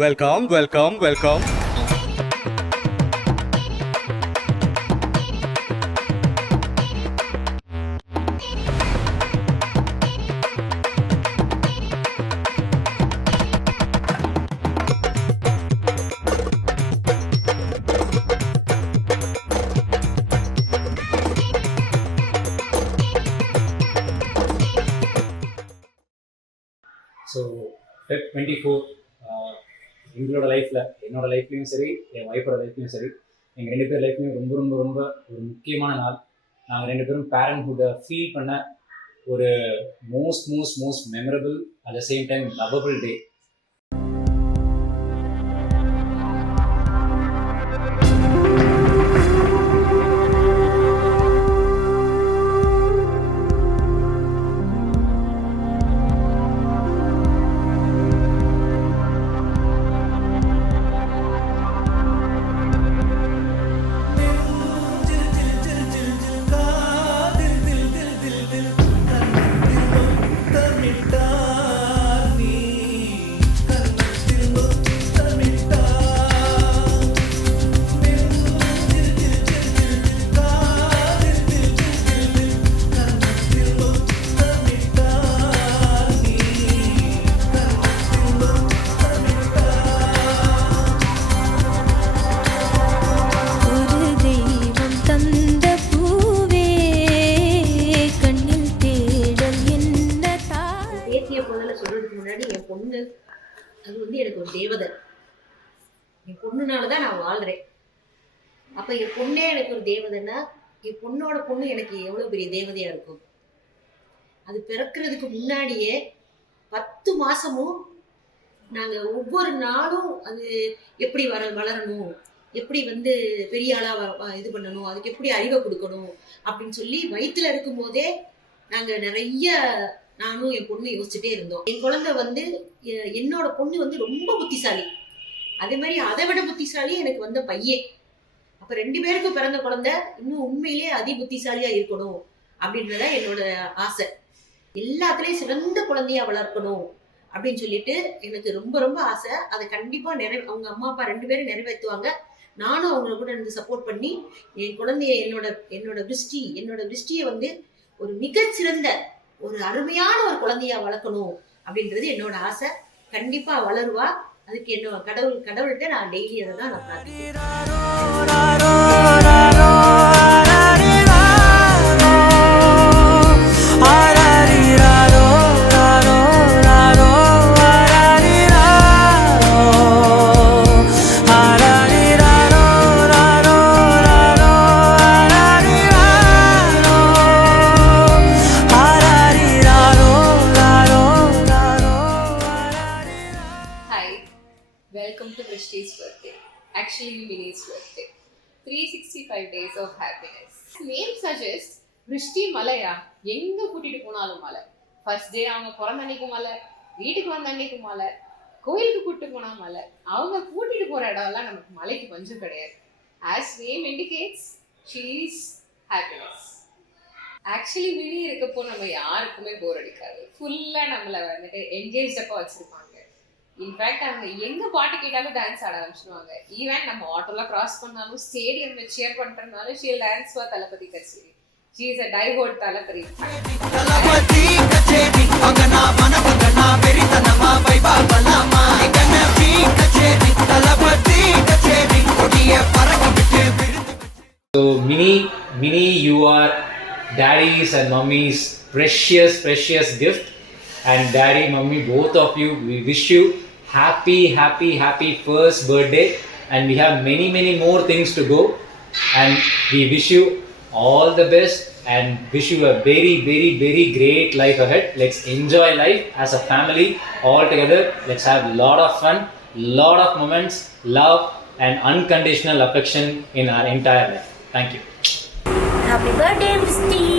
Welcome, welcome, welcome. So Feb 24 எங்களோட லைஃப்பில் என்னோட லைஃப்லையும் சரி என் ஒய்ஃபோட லைஃப்லையும் சரி எங்கள் ரெண்டு பேர் லைஃப்லையும் ரொம்ப ரொம்ப ரொம்ப ஒரு முக்கியமான நாள். நாங்கள் ரெண்டு பேரும் பேரண்ட்ஹுட்டை ஃபீல் பண்ண ஒரு most memorable at the same time lovable day. அது வந்து எனக்கு ஒரு தேவதை. என் பொண்ணுனால தான் நான் வாழ்கிறேன். அப்போ என் பொண்ணே எனக்கு ஒரு தேவதைன்னா என் பொண்ணோட பொண்ணு எனக்கு எவ்வளோ பெரிய தேவதையாக இருக்கும். அது பிறக்கிறதுக்கு முன்னாடியே 10 மாதமும் நாங்கள் ஒவ்வொரு நாளும் அது எப்படி வளரணும், எப்படி வந்து பெரிய ஆளாக இது பண்ணணும், அதுக்கு எப்படி அறிவை கொடுக்கணும் அப்படின்னு சொல்லி வயிற்றுல இருக்கும்போதே நாங்கள் நிறைய நானும் என் பொண்ணு யோசிச்சுட்டே இருந்தோம். என் குழந்தை வந்து என்னோட பொண்ணு வந்து ரொம்ப புத்திசாலி, அதே மாதிரி அதை விட புத்திசாலி எனக்கு வந்த பையன். அப்போ 2 பேருக்கும் பிறந்த குழந்தை இன்னும் உண்மையிலே அதி புத்திசாலியா இருக்கணும் அப்படின்றத என்னோட ஆசை. எல்லாத்துலேயும் சிறந்த குழந்தையா வளர்க்கணும் அப்படின்னு சொல்லிட்டு எனக்கு ரொம்ப ரொம்ப ஆசை. அதை கண்டிப்பா அவங்க அம்மா அப்பா 2 பேரும் நிறைவேற்றுவாங்க. நானும் அவங்களை கூட இருந்து சப்போர்ட் பண்ணி என் குழந்தைய என்னோட திருஷ்டியை வந்து ஒரு மிகச்சிறந்த ஒரு அருமையான ஒரு குழந்தையா வளர்க்கணும் அப்படின்றது என்னோட ஆசை. கண்டிப்பா வளருவா. அதுக்கு என்ன கடவுள்கிட்ட நான் டெய்லி அதை தான் நான் பிரார்த்திக்கிறேன். Welcome to Vrishti's birthday. Actually, Vinny's birthday. 365 days of happiness. Name suggests Vrishti Malaya. எங்க கூட்டிட்டு போனாலும் மலை. ஃபர்ஸ்ட் டே அவங்க பிறந்த அன்னைக்கு மலை, வீட்டுக்கு வந்த அன்னைக்கு மலை, கோயிலுக்கு கூட்டிட்டு போனா மலை. அவங்க கூட்டிட்டு போற இடம்லாம் நமக்கு மலைக்கு பஞ்சம் கிடையாது. As name indicates, she is happiness. Actually Vini இருக்கப்போ நம்ம யாருக்குமே போர் அடிக்காது. ஃபுல்லா நம்மளை வந்துட்டு என்கேஜ்டப்பா வச்சிருப்பாங்க. இன்ஃபேக்ட் அவங்க எங்க பாட்டு கேட்டாலும் டான்ஸ் ஆட ஆரம்பிச்சிடுவாங்க. ஈவன் நம்ம ஆட்டோல கிராஸ் பண்ணாலும் ஸ்டேடியம்ல சேர் பண்றதுனாலும் ஷீல் டான்ஸ் ஃபார் தளபதி கச்சேரி. ஷீ இஸ் a diehard தளபதி. தளபதி கச்சேரி அங்கனா மனவங்கனா பெரிதனமா வைபாவலாமா இங்கனவி கச்சேரி தளபதி கச்சேரி ஒடியே பறக்க விட்டு விருந்து. So Mini, you are daddy's and mommy's precious gift. And daddy, mummy, both of you, we wish you happy first birthday. And we have many more things to go. And we wish you all the best and wish you a very great life ahead. Let's enjoy life as a family all together. Let's have a lot of fun, lot of moments, love and unconditional affection in our entire life. Thank you. Happy birthday, Vrishti.